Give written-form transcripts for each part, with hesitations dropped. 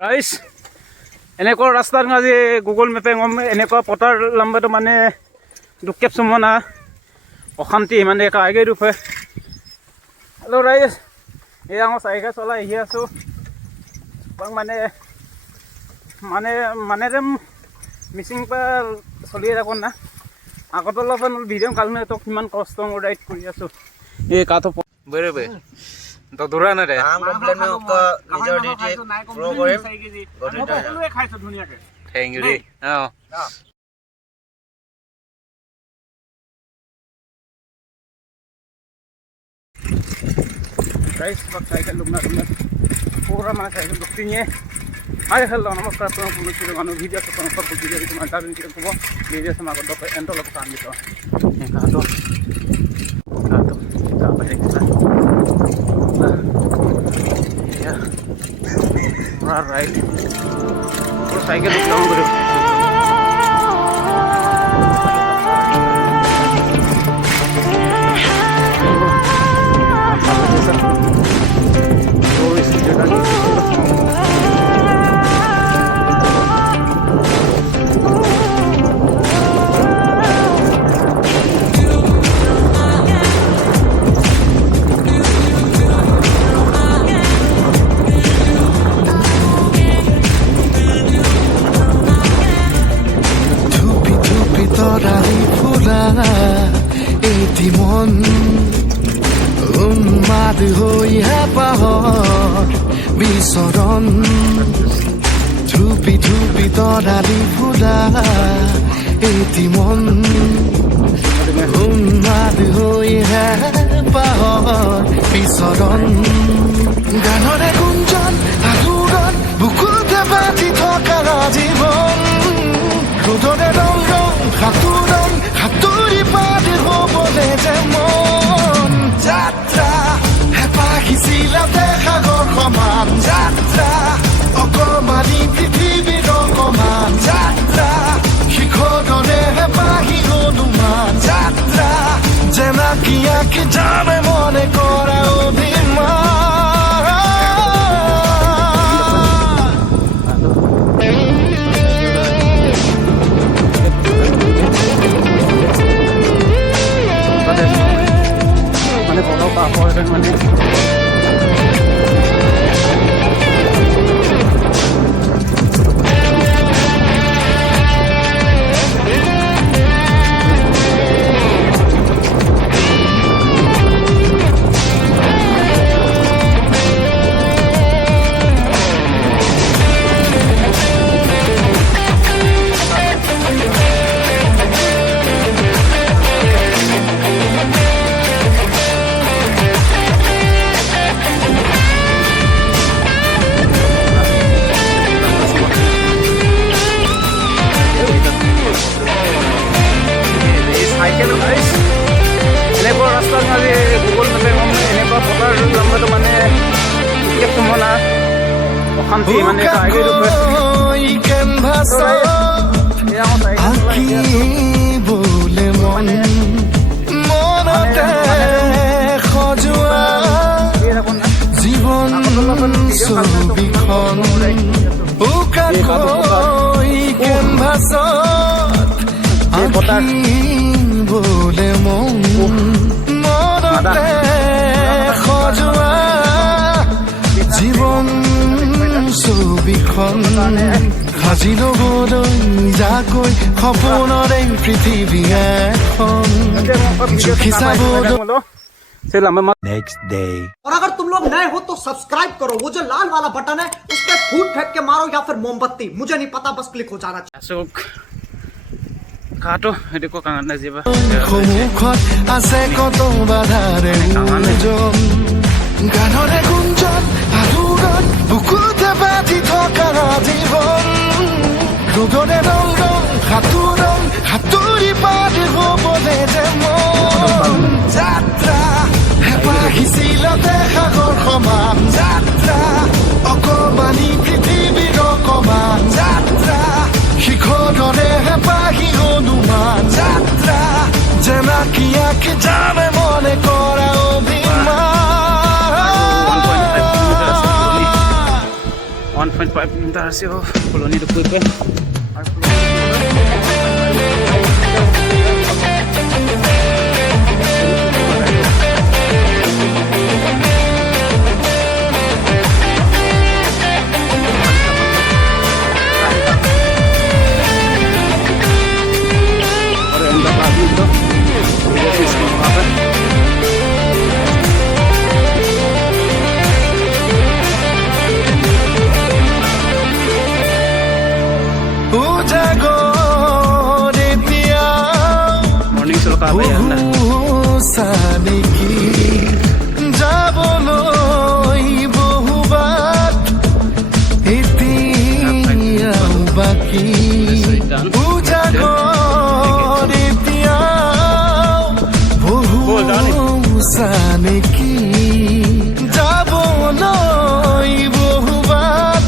ৰাইজ এনেকুৱা ৰাস্তাত আজি গুগল মেপে এনেকুৱা পথাৰ লম্বাটো মানে দুখেপ চুমনা অশান্তি মানে কাইগে দুখে হেল্ল' ৰাইজ এই আমাৰ চাইকেল চলাই আহি আছোঁ মানে মানে মানে যে মিচিং পৰা চলিয়ে থাকোঁ না আগত অলপ ভিডিঅ' কালনে তোক কিমান কষ্ট মোৰ ৰাইড কৰি আছোঁ এই কাঠো বৰে তো দূৰা না ৰে কাম কমপ্লেন में उसका मेजर ड्यूटी प्रोग्राम সকলোৱে খাইছো ধুনীয়াকৈ थैंक यू रे हां गाइस बक साइकल लुमना पूरा माने साइकल दुखतिnye हाय हेलो नमस्कार तुम पुनो छिरो मानो भिडियो तो तुम सब भिडियो रि तुम दाबिन छिरो को भिडियो समा को दो एंड लो काम दितो ए काटो का बरे का या पूरा राइट तो साइकिल डाउन करो মন উন্মাদ হইয়া পাহর বিচরণ ধুপি ধুপি তৰালি ফুলা এটি মন উন্মাদ হইয়া পাহৰ বিচৰণ গানৰে গুঞ্জন আগুৰণ বুকুতে বাজি থকা জীৱন ৰ'দৰে ৰং ৰং সাঁতোৰণ সাঁতুৰি পাৰ হ'বলে যে মন যাত্ৰা হেঁপাহিছিলাতে সাগৰ সমান যাত্ৰা অকমানি পৃথিৱীৰ অকমান যাত্ৰা শিখৰৰে হেঁপাহি অনুমান যাত্ৰা জেনাকি আঁকি জানে মনে কৰা অভিমান মানে বড় পাপড় মানে এনেকুৱা ৰাস্তাত আজি গুগল মেপে এনেকুৱা পথাৰ লম্বাটো মানে দুখেপ চুমনা অশান্তি মানে কাইগে দুখে আঁকিবলে মন মনতে সজোৱা জীৱন ছবিখন উকাকৈ কেনভাছত আঁকিবলে মন মনতে সজোৱা জীৱন ছবিখন সাজি ল'বলৈ যাকৈ সপোনৰে পৃথিৱী এখন জুখি চাবলৈ नेक्स्ट डे। और अगर तुम लोग नए हो तो सब्सक्राइब करो, वो जो लाल वाला बटन है उस पर फूट फेंक के मारो या फिर मोमबत्ती, मुझे नहीं पता, बस क्लिक हो जाना चाहिए। আসুক কাটো এদিকো কাঙাত নাজিবা সন্মুখত আছে কত বাধাৰে উজন গানৰে গুঞ্জন আদুৰণ বুকুতে বাজি থকা জীৱন ৰ'দৰে ৰং ৰং সাঁতোৰণ সাঁতুৰি পাৰ হ'বলে যে মন যাত্ৰা হেঁপাহিছিলতে সাগৰ সমান যাত্ৰা অকমানি পৃথিৱীৰ অকমান যাত্ৰা শিখৰৰে হেঁপাহি অনুমান যাত্ৰা জেনাকি আঁকি জানে মনে কৰা অভিমান 1.5 implementasio koloni de Puipe. Morning solo kabay anda. Saniki যাবলৈ বহুবাট এতিয়াও বাকী উজাগৰ এতিয়াও বহু চানেকি যাবলৈ বহুবাট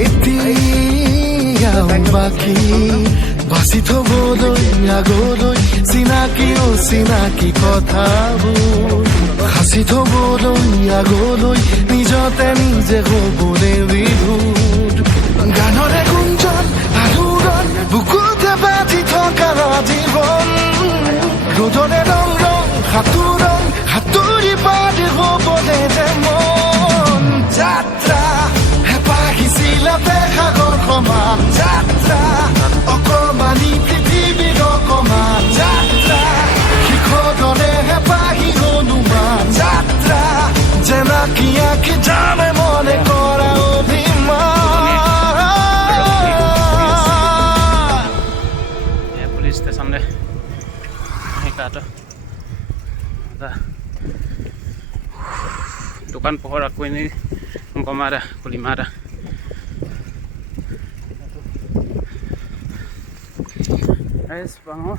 এতিয়াও বাকী বাচি থবলৈ আগলৈ চিনাকি অচিনাকি কথাবোৰ সাঁচি থবলৈ আগলৈ নিজতে নিজে হ'বলৈ বিভূত গানৰে গুঞ্জন আলোড়ন বুকুতে বাজি থকা জীৱন ৰ'দৰে ৰং ৰং সাঁতোৰং সাঁতুৰি পাৰি হ'বলৈ যে মন যাত্ৰা হেঁপাহিছিলাতে সাগৰ সমান যাত্ৰা অকমানি পৃথিৱীৰ অকমান যাত্ৰা শিখৰৰে হেঁপাহি হনুমান যাত্ৰা জেনাকি আঁকি জানে মনে কৰা অভিমান Police station deh. Ini kata. Dukan pohon aku ini umpamada kulimada. Guys, bango.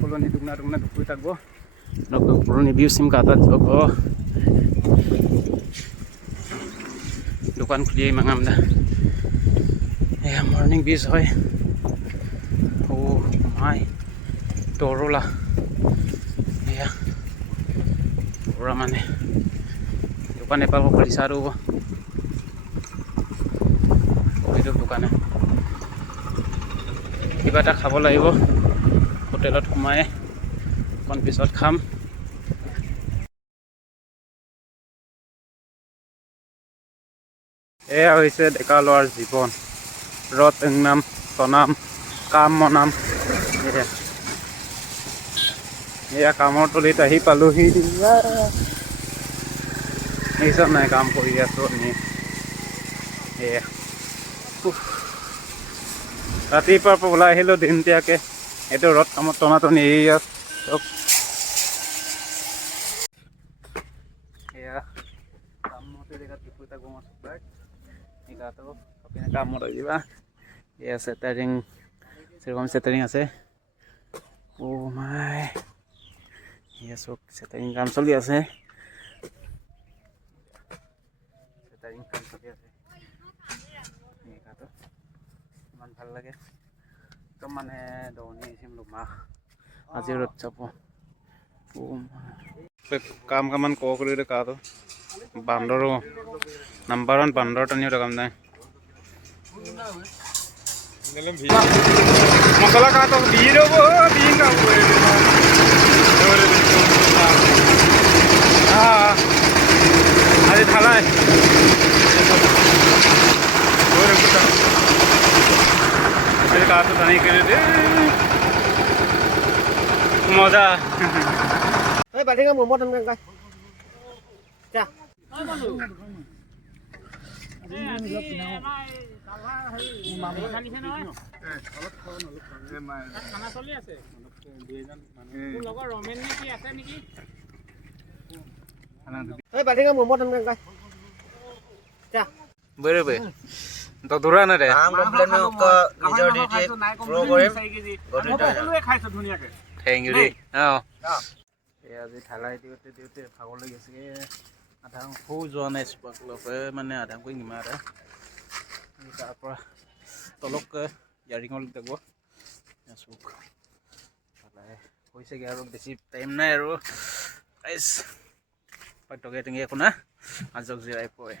Koloni dugna dukui tagbo. Noko koloni view sim kata joko. Dukan kuliah mangam dah. Ya morning views hoy. Oh my. Torola. Ya. Ora mane. Dukan Nepal ko palisaru ko. Hidup dukane. কিবা এটা খাব লাগিব হোটেলত সোমাই অকণ পিছত খাম এয়া হৈছে ডেকা ল'ৰাৰ জীৱন ৰথ নাম তনাম কাম মনাম এয়া কামৰ তলিত আহি পালোহি এইচব নাই কাম কৰি আছো আমি এয়া ৰাতিপুৱাৰ পৰা ওলাই আহিলোঁ দিনতীয়াকৈ এইটো ৰথ কামত টনাটনি এৰিয়া এয়া কামতে জেগাত বিপুল এটা গম আছোঁ প্ৰায় এইটো আপুনি কামত আহিবা এয়া চেটাৰিং সেরকম চেটারিং আছে ও মাই এয়া চব চেটারিং কাম চলি আছে চেটারিং কাম চলি আছে ইমান ভাল লাগে একদম মানে দৌনি আহিম লোমা আজি ৰ'দ চাব কাম কামান কওঁ কৰি কাটো বান্দৰো নাম্বাৰ 1 বান্দৰ টানিও কাম নাই মছলা কাটো দি দেব দি কাম কৰি আজি ঢালাই आज काटो टानी कर दे मजा ए बैठेगा मोमो तन का क्या ए बैठेगा मोमो तन का क्या बरोबर तो दूरा ना रे काम कम्प्लेन में उसका নিজৰ ডিউটি প্ৰো কৰিম থ্যাংক ইউ ৰে এই আজি ঢালাই দিওঁতে দিওঁতে ভাগৰ লাগি আছে আধা সৌ যোৱা নাই স্পাক লপে মানে আধা কৈ নিমাৰে তাৰ পৰা তলক ইয়াৰিঙৰ যাব চুক ঢালাই হৈছেগৈ আৰু বেছি টাইম নাই আৰু গাইছ পাটকে টেঙি একো না আজক জিৰাই পৰে